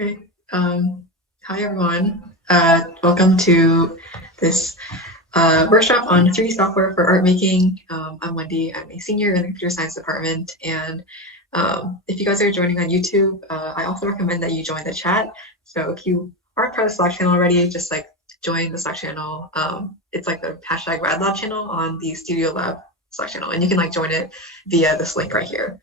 Okay. Hi, everyone. Welcome to this workshop on 3D software for art making. I'm Wendy. I'm a senior in the computer science department. And if you guys are joining on YouTube, I also recommend that you join the chat. So if you aren't part of the Slack channel already, just like join the Slack channel. It's like the hashtag RadLab channel on the Studio Lab Slack channel. And you can like join it via this link right here.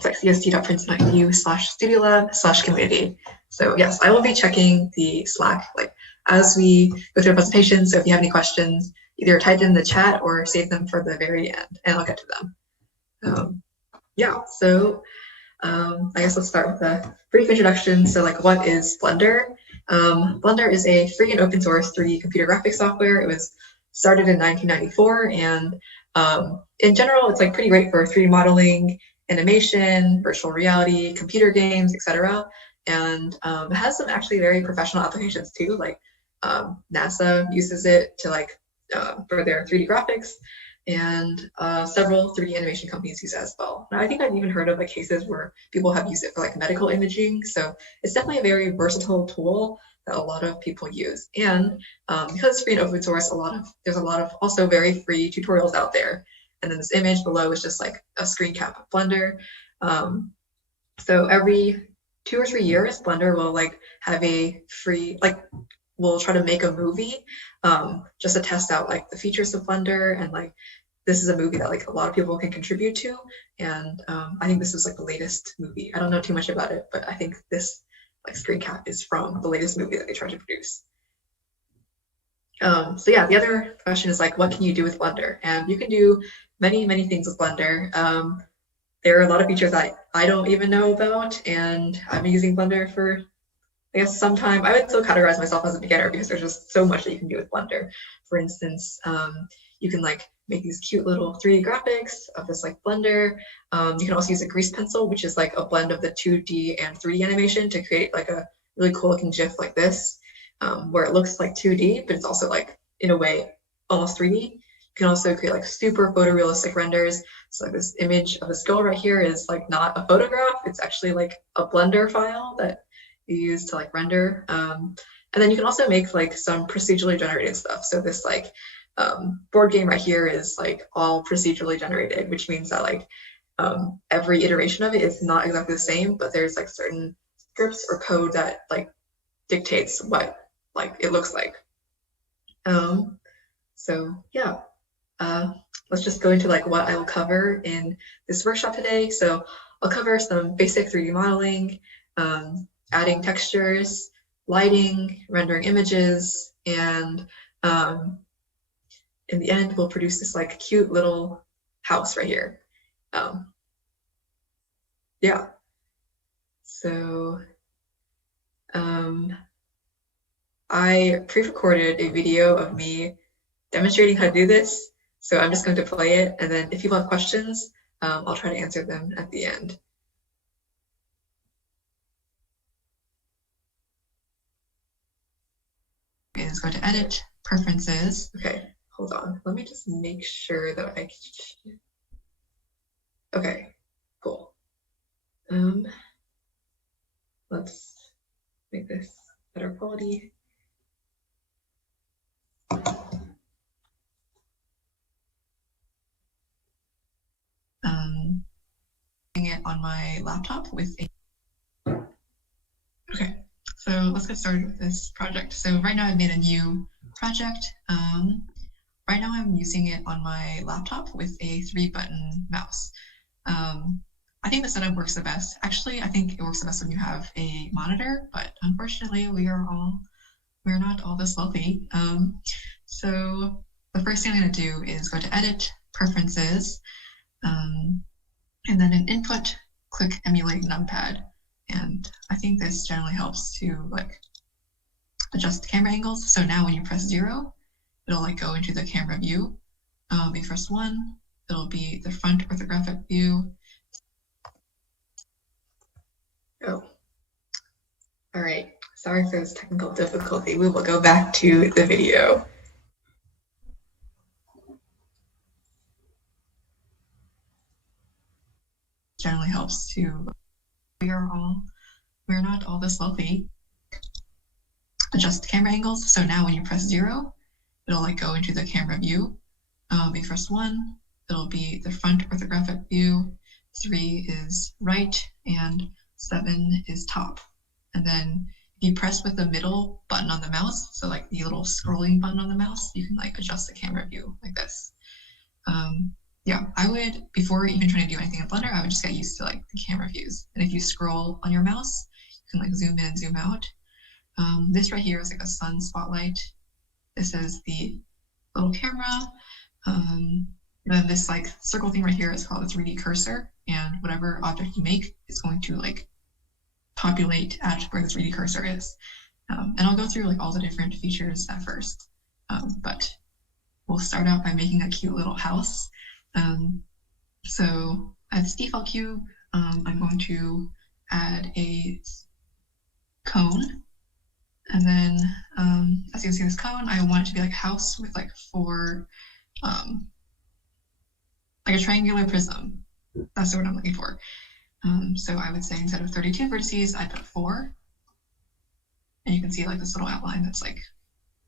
It's like cst.princeton.edu/studiolab/community. So yes, I will be checking the Slack like as we go through the presentation. So if you have any questions, either type in the chat or save them for the very end, and I'll get to them. Yeah, so I guess let's start with a brief introduction. So like, what is Blender? Blender is a free and open source 3D computer graphics software. It was started in 1994, and in general, it's like pretty great for 3D modeling, animation, virtual reality, computer games, etc. And it has some actually very professional applications too. Like NASA uses it to like for their 3D graphics, and several 3D animation companies use it as well. Now, I think I've even heard of like cases where people have used it for like medical imaging. So it's definitely a very versatile tool that a lot of people use. And because it's free and open source, there's a lot of also very free tutorials out there. And then this image below is just like a screen cap of Blender. So every 2 or 3 years, Blender will like have a free, like we'll try to make a movie just to test out like the features of Blender, and like this is a movie that like a lot of people can contribute to. And I think this is like the latest movie. I don't know too much about it, but I think this like screen cap is from the latest movie that they tried to produce. So yeah, the other question is like, what can you do with Blender? And you can do many things with Blender. There are a lot of features that I don't even know about, and I've been using Blender for, I guess, some time. I would still categorize myself as a beginner because there's just so much that you can do with Blender. For instance, you can like make these cute little 3D graphics of this like Blender. You can also use a grease pencil, which is like a blend of the 2D and 3D animation to create like a really cool looking GIF like this, where it looks like 2D, but it's also like in a way almost 3D. You can also create like super photorealistic renders. So like this image of a skull right here is like not a photograph, it's actually like a Blender file that you use to like render. And then you can also make like some procedurally generated stuff. So this like board game right here is like all procedurally generated, which means that like every iteration of it is not exactly the same, but there's like certain scripts or code that like dictates what like it looks like. So yeah, let's just go into like what I will cover in this workshop today. So I'll cover some basic 3D modeling, adding textures, lighting, rendering images, and in the end, we'll produce this like cute little house right here. Yeah. So I pre-recorded a video of me demonstrating how to do this. So I'm just going to play it, and then if people have questions, I'll try to answer them at the end. Is going to edit preferences. Okay, hold on. Let me just make sure that I can. Okay, cool. Let's make this better quality. It on my laptop with a. Okay, so let's get started with this project. So right now I've made a new project. Right now I'm using it on my laptop with a 3-button mouse. I think the setup works the best. Actually, I think it works the best when you have a monitor, but unfortunately we're not all this wealthy. So the first thing I'm going to do is go to Edit, Preferences, and then in Input, click Emulate Numpad. And I think this generally helps to like adjust the camera angles. So now when you press 0, it'll like go into the camera view. If you press 1, it'll be the front orthographic view. Oh, all right. Sorry for this technical difficulty. We will go back to the video. Generally helps to, we are all we're not all this wealthy. Adjust camera angles. So now when you press 0, it'll like go into the camera view. If you press 1, it'll be the front orthographic view. 3 is right, and 7 is top. And then if you press with the middle button on the mouse, so like the little scrolling button on the mouse, you can like adjust the camera view like this. Yeah, I would, before even trying to do anything in Blender, I would just get used to like the camera views. And if you scroll on your mouse, you can like zoom in and zoom out. This right here is like a sun spotlight. This is the little camera. Then this like circle thing right here is called a 3D cursor, and whatever object you make is going to like populate at where the 3D cursor is. And I'll go through like all the different features at first, but we'll start out by making a cute little house. So at this default cube, I'm going to add a cone. And then, as you can see this cone, I want it to be like a house with like 4, like a triangular prism. That's the word I'm looking for. So I would say instead of 32 vertices, I put 4. And you can see like this little outline that's like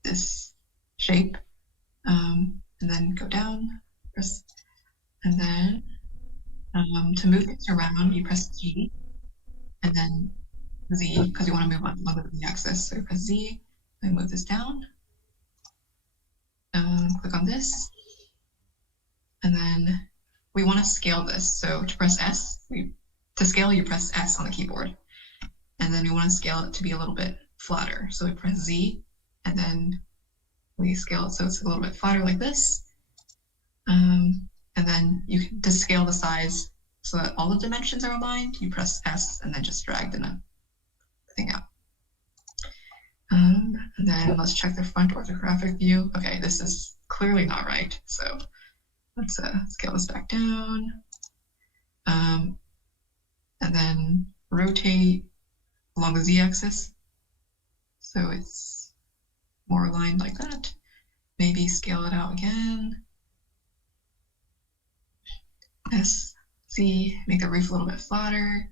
this shape. And then go down, press, and then to move things around, you press G, and then Z, because you want to move on the axis. So you press Z, and move this down. Click on this, and then we want to scale this. So to press S, to scale, you press S on the keyboard, and then we want to scale it to be a little bit flatter. So we press Z, and then we scale it so it's a little bit flatter like this. And then you can, to scale the size so that all the dimensions are aligned, you press S and then just drag the thing out. And then let's check the front orthographic view. Okay, this is clearly not right. So let's scale this back down. And then rotate along the Z-axis so it's more aligned like that. Maybe scale it out again. S, Z, make the roof a little bit flatter.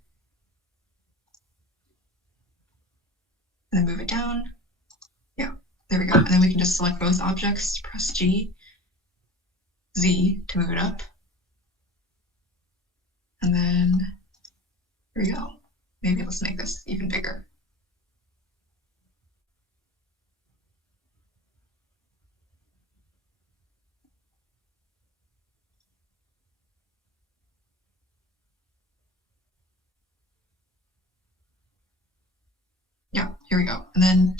And then move it down. Yeah, there we go. And then we can just select both objects, press G, Z to move it up. And then here we go. Maybe let's make this even bigger. Yeah, here we go. And then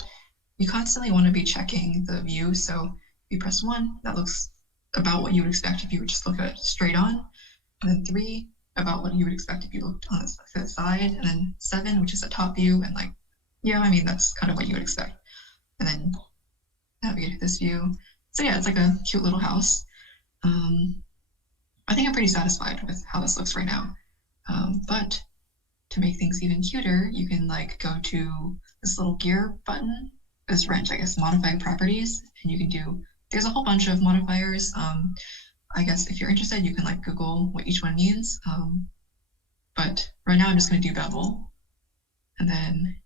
you constantly want to be checking the view. So if you press 1, that looks about what you would expect if you would just look at it straight on. And then 3, about what you would expect if you looked on the side. And then 7, which is a top view. And like, yeah, I mean, that's kind of what you would expect. And then navigate to this view. So yeah, it's like a cute little house. I think I'm pretty satisfied with how this looks right now. But to make things even cuter, you can like go to this little gear button, this wrench, I guess, modify properties, and you can do, there's a whole bunch of modifiers. I guess if you're interested, you can like Google what each one means. But right now I'm just gonna do bevel. And then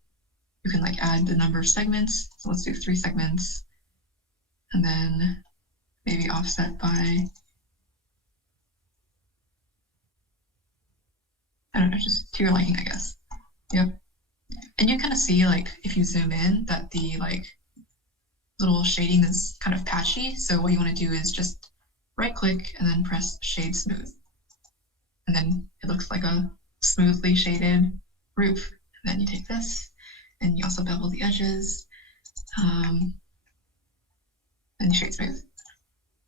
you can like add the number of segments. So let's do 3 segments. And then maybe offset by, I don't know, just to your liking, I guess. Yep. And you kind of see, like, if you zoom in, that the, like, little shading is kind of patchy. So what you want to do is just right-click and then press Shade Smooth. And then it looks like a smoothly shaded roof. And then you take this, and you also bevel the edges, and you shade smooth.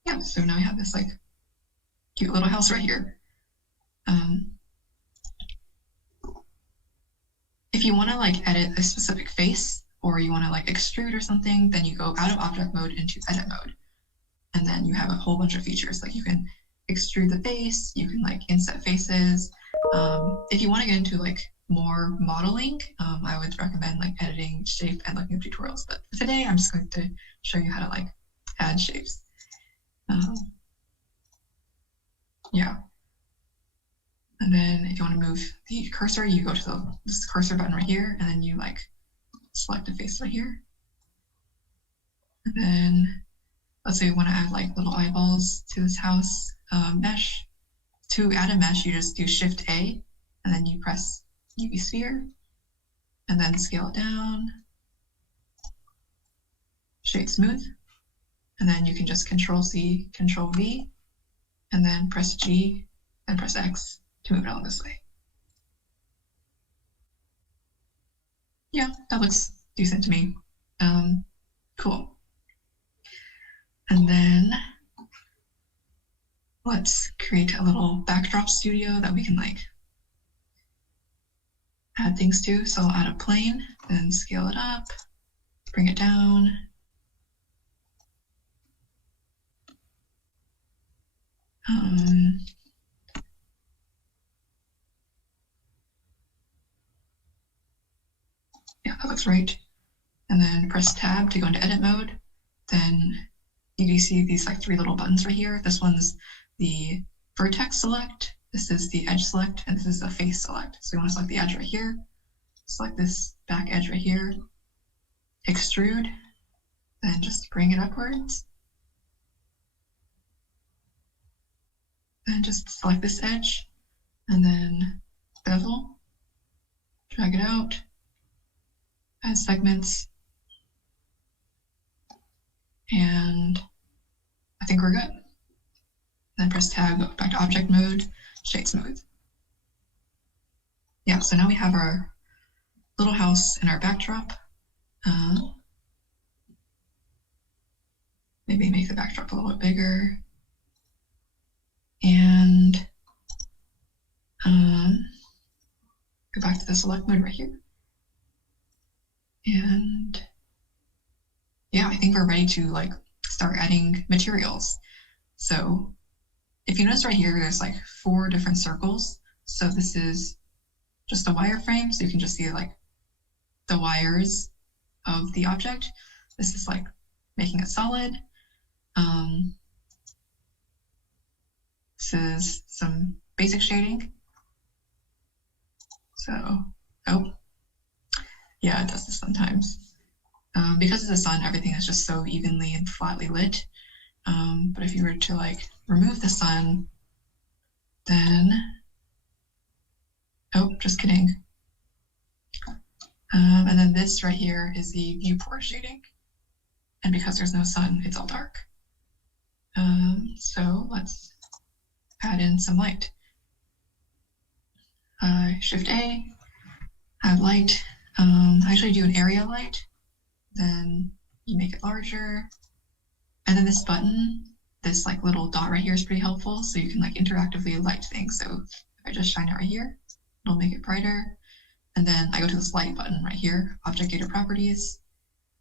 Yeah, so now we have this, like, cute little house right here. If you want to like edit a specific face, or you want to like extrude or something, then you go out of object mode into edit mode. And then you have a whole bunch of features. Like you can extrude the face, you can like inset faces. If you want to get into like more modeling, I would recommend like editing shape and looking at tutorials. But for today, I'm just going to show you how to like add shapes. Yeah. And then if you want to want to move the cursor, you go to this cursor button right here, and then you like select a face right here. And then let's say we want to add like little eyeballs to this house mesh. To add a mesh, you just do Shift A, and then you press UV sphere, and then scale it down, shade smooth, and then you can just Control C, Control V, and then press G and press X to move it along this way. Yeah, that looks decent to me. Cool. And then let's create a little backdrop studio that we can like add things to. So I'll add a plane, then scale it up, bring it down. Yeah, that looks right. And then press tab to go into edit mode. Then you do see these like 3 little buttons right here. This one's the vertex select, this is the edge select, and this is the face select. So you want to select the edge right here, select this back edge right here, extrude, then just bring it upwards. Then just select this edge, and then bevel, drag it out, add segments, and I think we're good. Then press tab, go back to object mode, shade smooth. Yeah, so now we have our little house in our backdrop. Maybe make the backdrop a little bit bigger. And go back to the select mode right here. And yeah, I think we're ready to like start adding materials. So if you notice right here, there's like 4 different circles. So this is just a wireframe, so you can just see like the wires of the object. This is like making it solid. This is some basic shading. So, oh, yeah, it does this sometimes. Because of the sun, everything is just so evenly and flatly lit. But if you were to like remove the sun, then, oh, just kidding. And then this right here is the viewport shading. And because there's no sun, it's all dark. So let's add in some light. Shift A, add light. I actually do an area light. Then you make it larger. And then this button, this like little dot right here is pretty helpful. So you can like interactively light things. So if I just shine it right here, it'll make it brighter. And then I go to this light button right here, Object Data Properties,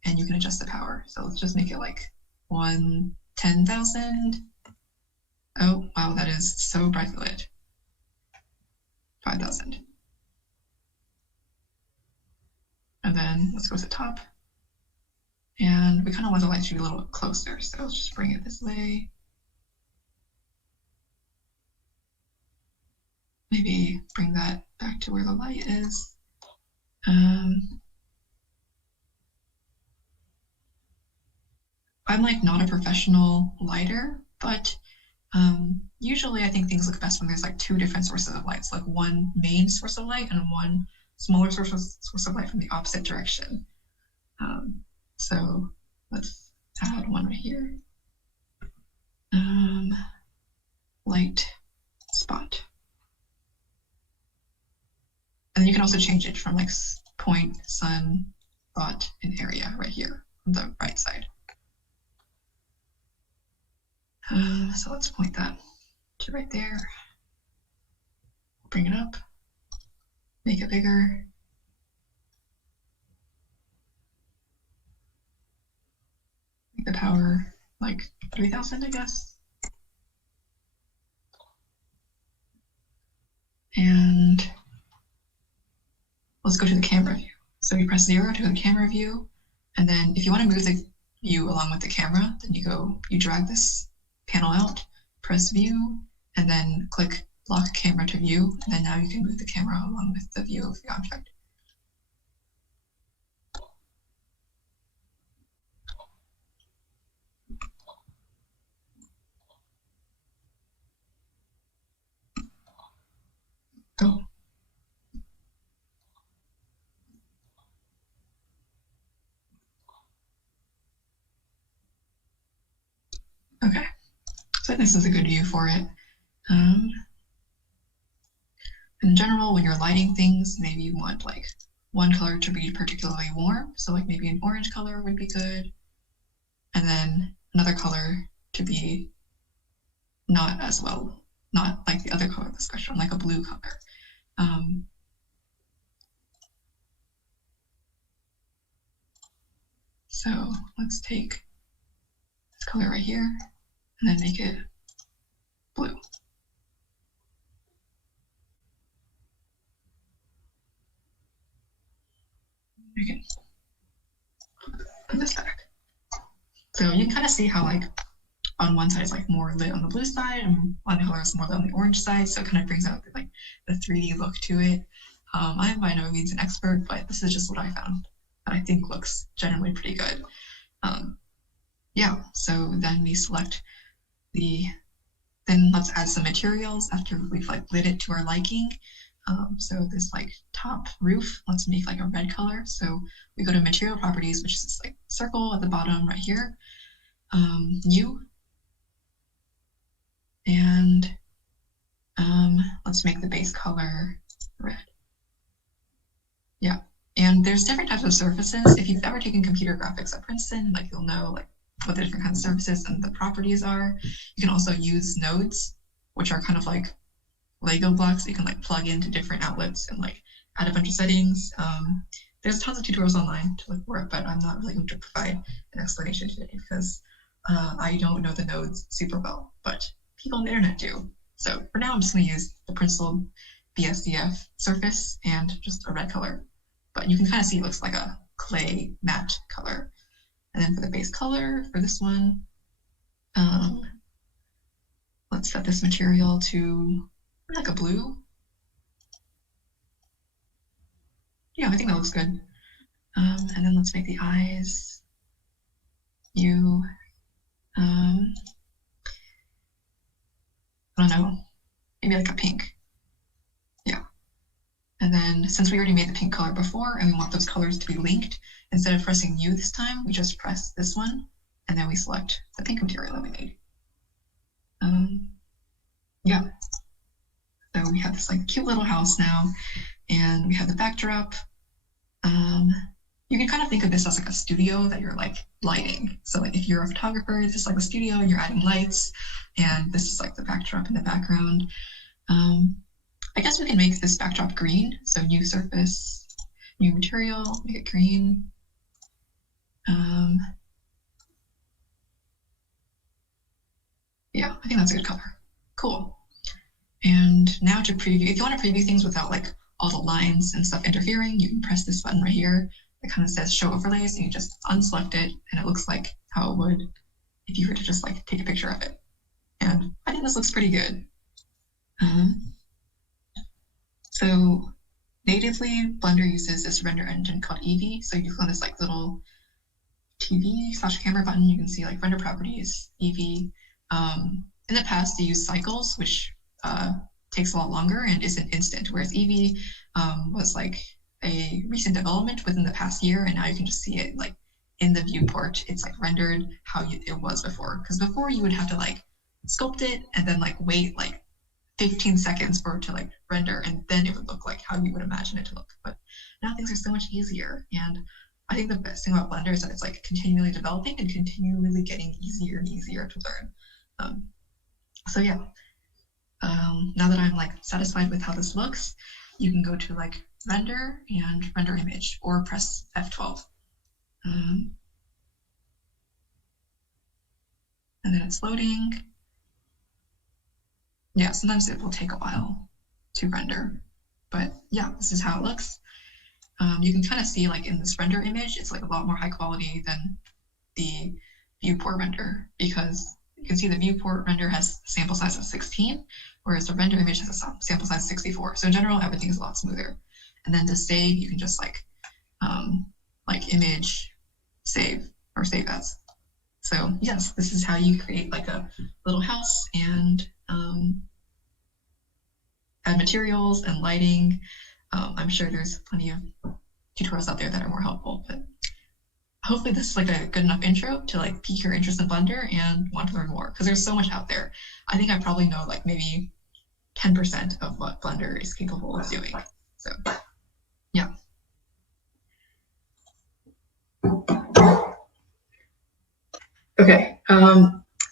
and you can adjust the power. So let's just make it like 1/10,000. Oh, wow, that is so brightly lit. 5,000. And then let's go to the top. And we kind of want the light to be a little bit closer, so let's just bring it this way. Maybe bring that back to where the light is. I'm like not a professional lighter, but usually I think things look best when there's like 2 different sources of light. So like one main source of light and one smaller source of light from the opposite direction. So let's add one right here. Light spot. And then you can also change it from like point, sun, spot, and area right here on the right side. So let's point that to right there. Bring it up, make it bigger. Make the power like 3,000, I guess. And let's go to the camera view. So you press 0 to go to the camera view. And then if you want to move the view along with the camera, then you drag this panel out, press view, and then click lock camera to view, and then now you can move the camera along with the view of the object. Oh. Okay, so this is a good view for it. In general, when you're lighting things, maybe you want like one color to be particularly warm. So like maybe an orange color would be good. And then another color to be not as well, not like the other color of the spectrum, like a blue color. So let's take this color right here and then make it blue. You can put this back. So you can kind of see how like on one side it's like more lit on the blue side and on the other is more lit on the orange side. So it kind of brings out like the 3D look to it. I am by no means an expert, but this is just what I found that I think looks generally pretty good. Yeah, so then we select then let's add some materials after we've like lit it to our liking. So this like top roof, let's make like a red color. So we go to material properties, which is this like circle at the bottom right here, new, and let's make the base color red. Yeah, and there's different types of surfaces. If you've ever taken computer graphics at Princeton, like you'll know like what the different kinds of surfaces and the properties are. You can also use nodes, which are kind of like Lego blocks that you can like plug into different outlets and like add a bunch of settings. There's tons of tutorials online to look for it, but I'm not really going to provide an explanation today because I don't know the nodes super well, but people on the internet do. So for now, I'm just going to use the Princeton BSDF surface and just a red color. But you can kind of see it looks like a clay matte color. And then for the base color, for this one, let's set this material to like a blue. Yeah, I think that looks good. And then let's make the eyes. I don't know, maybe like a pink. Yeah. And then since we already made the pink color before and we want those colors to be linked, instead of pressing new this time, we just press this one and then we select the pink material that we made. Yeah. So we have this like cute little house now and we have the backdrop. You can kind of think of this as like a studio that you're like lighting. So like if you're a photographer, this is like a studio and you're adding lights and this is like the backdrop in the background. I guess we can make this backdrop green. So new surface, new material, make it green. Yeah, I think that's a good color. Cool. And now to preview, if you want to preview things without like all the lines and stuff interfering, you can press this button right here. It kind of says show overlays and you just unselect it and it looks like how it would if you were to just like take a picture of it. And I think this looks pretty good. So natively, Blender uses this render engine called Eevee. So you click on this like little TV/camera button, you can see like render properties, Eevee. In the past, they used cycles, which takes a lot longer and isn't instant, whereas Eevee was like a recent development within the past year, and now you can just see it like in the viewport. It's like rendered how it was before, because before you would have to like sculpt it and then like wait like 15 seconds for it to like render, and then it would look like how you would imagine it to look. But now things are so much easier, and I think the best thing about Blender is that it's like continually developing and continually getting easier and easier to learn. So yeah, now that I'm like satisfied with how this looks, you can go to like render and render image or press F12. And then it's loading. Yeah, sometimes it will take a while to render, but yeah, this is how it looks. You can kind of see like in this render image, it's like a lot more high quality than the viewport render because you can see the viewport render has a sample size of 16, whereas the render image has a sample size of 64. So in general, everything is a lot smoother. And then to save, you can just like image save or save as. So yes, this is how you create like a little house and add materials and lighting. I'm sure there's plenty of tutorials out there that are more helpful, but hopefully this is like a good enough intro to like pique your interest in Blender and want to learn more, because there's so much out there. I think I probably know like maybe 10% of what Blender is capable of doing. So yeah. Okay,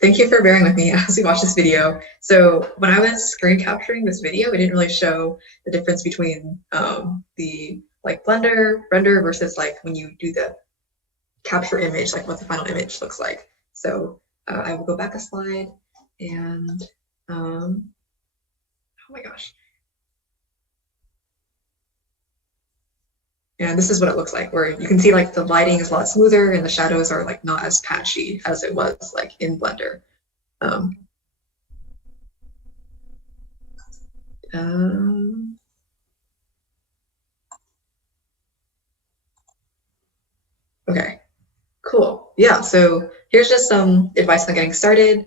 thank you for bearing with me as we watch this video. So when I was screen capturing this video, it didn't really show the difference between the like Blender render versus like when you do the capture image, like what the final image looks like. So I will go back a slide and oh my gosh. And this is what it looks like, where you can see like the lighting is a lot smoother and the shadows are like not as patchy as it was like in Blender. Okay, cool. Yeah, so here's just some advice on getting started.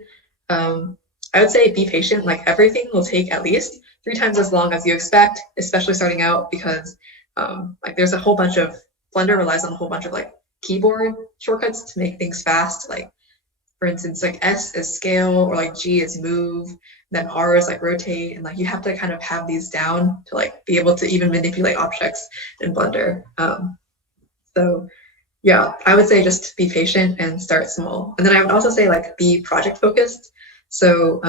I would say be patient. Like everything will take at least 3 times as long as you expect, especially starting out, because like there's a whole bunch of, Blender relies on a whole bunch of like keyboard shortcuts to make things fast. Like for instance, like S is scale, or like G is move, then R is like rotate, and like you have to kind of have these down to like be able to even manipulate objects in Blender. So yeah, I would say just be patient and start small. And then I would also say like be project focused. So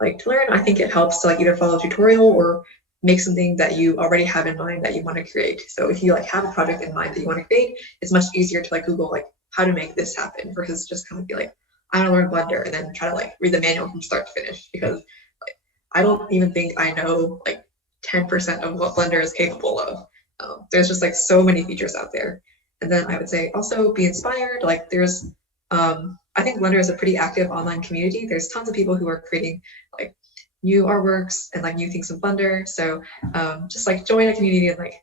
like to learn, I think it helps to like either follow a tutorial or make something that you already have in mind that you want to create. So if you like have a project in mind that you want to create, it's much easier to like Google like how to make this happen versus just kind of be like, I want to learn Blender and then try to like read the manual from start to finish, because like, I don't even think I know like 10% of what Blender is capable of. There's just like so many features out there. And then I would say also be inspired. Like there's, I think Blender is a pretty active online community. There's tons of people who are creating like new artworks and like new things in Blender. So just like join a community and like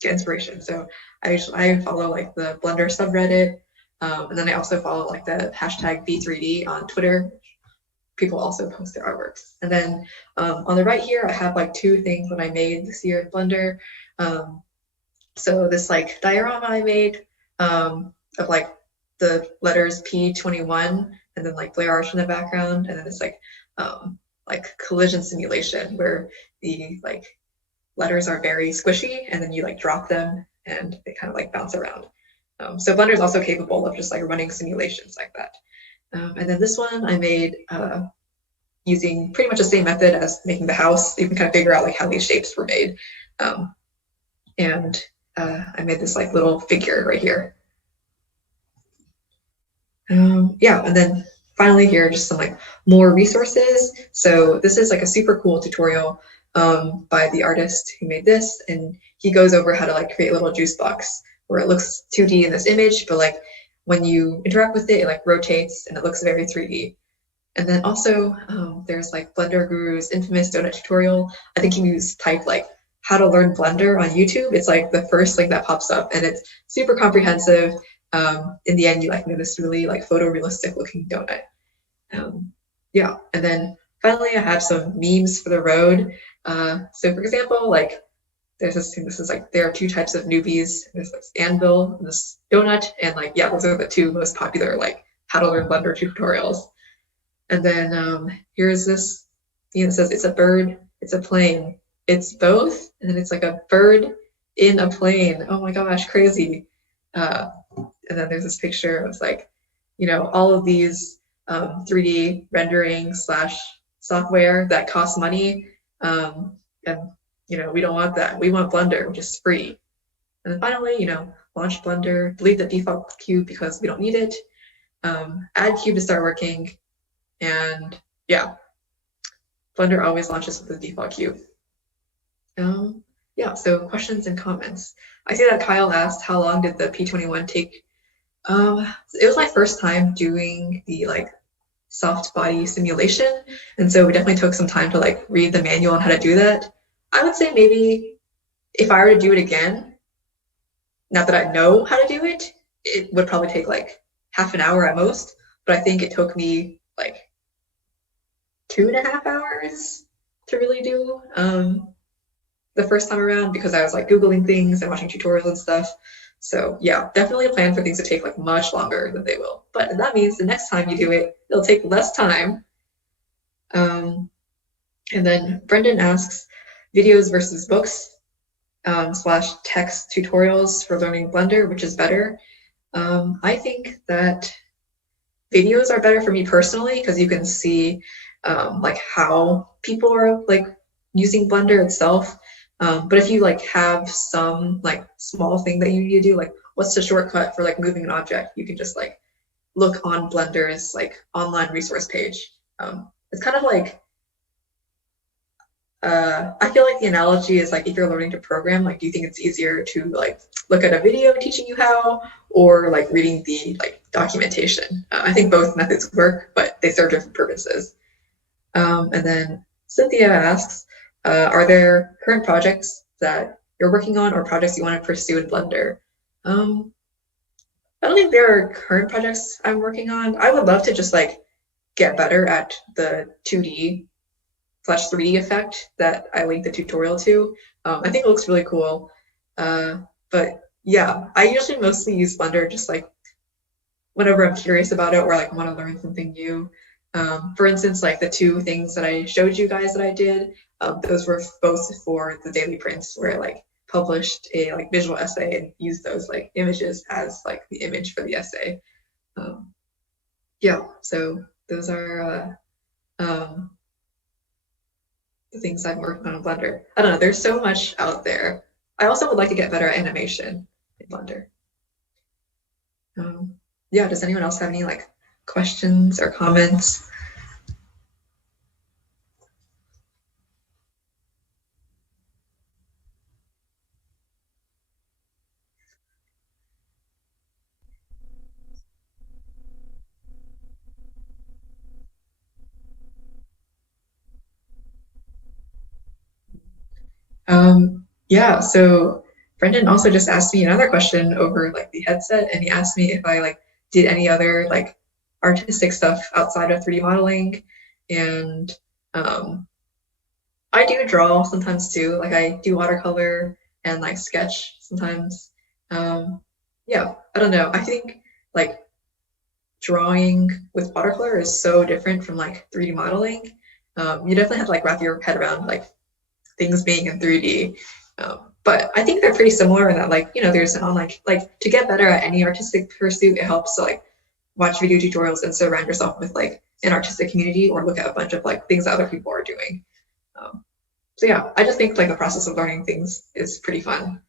get inspiration. So I follow like the Blender subreddit, and then I also follow like the hashtag B3D on Twitter. People also post their artworks. And then on the right here, I have like 2 things that I made this year in Blender. So this like diorama I made of like the letters P21 and then like Blair Arch in the background, and then it's like collision simulation where the like letters are very squishy and then you like drop them and they kind of like bounce around. So Blender is also capable of just like running simulations like that. And then this one I made using pretty much the same method as making the house. You can kind of figure out like how these shapes were made. And I made this like little figure right here. Yeah, and then finally here, just some like more resources. So this is like a super cool tutorial by the artist who made this, and he goes over how to like create a little juice box where it looks 2D in this image, but like when you interact with it, it like rotates and it looks very 3D. And then also there's like Blender Guru's infamous donut tutorial. I think you type like how to learn Blender on YouTube. It's like the first link that pops up, and it's super comprehensive. In the end, you like know this really like photorealistic looking donut. Yeah, and then finally I have some memes for the road. So for example, like there's this thing, this is like there are 2 types of newbies. There's this anvil and this donut, and like yeah, those are the 2 most popular like how to learn Blender tutorials. And then here's this thing that says it's a bird, it's a plane, it's both, and then it's like a bird in a plane. Oh my gosh, crazy. And then there's this picture of like, you know, all of these 3D rendering / software that costs money. And, you know, we don't want that. We want Blender, which is free. And then finally, you know, launch Blender, delete the default cube because we don't need it. Add cube to start working. And yeah, Blender always launches with the default cube. Yeah, so questions and comments. I see that Kyle asked, how long did the P21 take? It was my first time doing the like soft body simulation. And so we definitely took some time to like read the manual on how to do that. I would say maybe if I were to do it again, not that I know how to do it, it would probably take like half an hour at most. But I think it took me like 2.5 hours to really do the first time around because I was like Googling things and watching tutorials and stuff. So yeah, definitely a plan for things to take like much longer than they will. But that means the next time you do it, it'll take less time. And then Brendan asks, videos versus books slash text tutorials for learning Blender, which is better. I think that videos are better for me personally because you can see like how people are like using Blender itself. But if you like have some like small thing that you need to do, like what's the shortcut for like moving an object, you can just like look on Blender's like online resource page. It's kind of like I feel like the analogy is like if you're learning to program, like do you think it's easier to like look at a video teaching you how or like reading the like documentation? I think both methods work, but they serve different purposes. And then Cynthia asks, are there current projects that you're working on or projects you want to pursue in Blender? I don't think there are current projects I'm working on. I would love to just like get better at the 2D / 3D effect that I linked the tutorial to. I think it looks really cool. But yeah, I usually mostly use Blender just like whenever I'm curious about it or like want to learn something new. For instance, like the two things that I showed you guys that I did, those were both for the daily prints where I like published a like visual essay and used those like images as like the image for the essay. Yeah, so those are the things I'm working on in Blender. I don't know, there's so much out there. I also would like to get better at animation in Blender. Yeah, does anyone else have any like questions or comments? Yeah, so Brendan also just asked me another question over like the headset, and he asked me if I like did any other like artistic stuff outside of 3D modeling. And I do draw sometimes too, like I do watercolor and like sketch sometimes. Yeah, I don't know. I think like drawing with watercolor is so different from like 3D modeling. You definitely have to like wrap your head around like things being in 3D. But I think they're pretty similar in that like, you know, there's an online, like to get better at any artistic pursuit, it helps to like watch video tutorials and surround yourself with like an artistic community or look at a bunch of like things that other people are doing. So yeah, I just think like the process of learning things is pretty fun.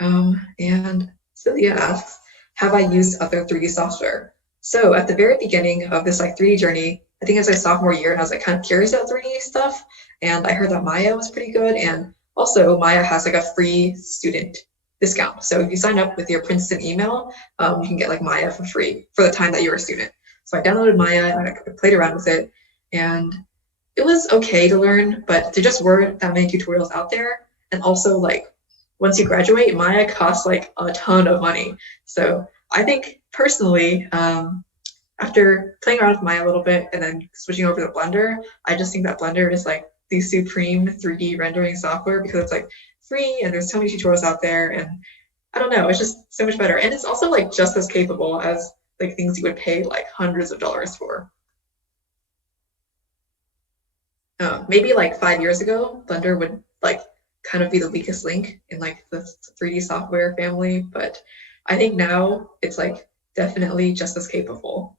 And Cynthia asks, have I used other 3D software? So at the very beginning of this like 3D journey, I think it was like sophomore year, and I was like kind of curious about 3D stuff, and I heard that Maya was pretty good, and also Maya has like a free student discount. So if you sign up with your Princeton email, you can get like Maya for free for the time that you're a student. So I downloaded Maya and I played around with it, and it was okay to learn, but there just weren't that many tutorials out there. And also like once you graduate, Maya costs like a ton of money. So I think personally, after playing around with Maya a little bit and then switching over to Blender, I just think that Blender is like the supreme 3D rendering software because it's like free and there's so many tutorials out there, and I don't know, it's just so much better. And it's also like just as capable as like things you would pay like hundreds of dollars for. Maybe like 5 years ago, Blender would like kind of be the weakest link in like the 3D software family, but I think now it's like definitely just as capable.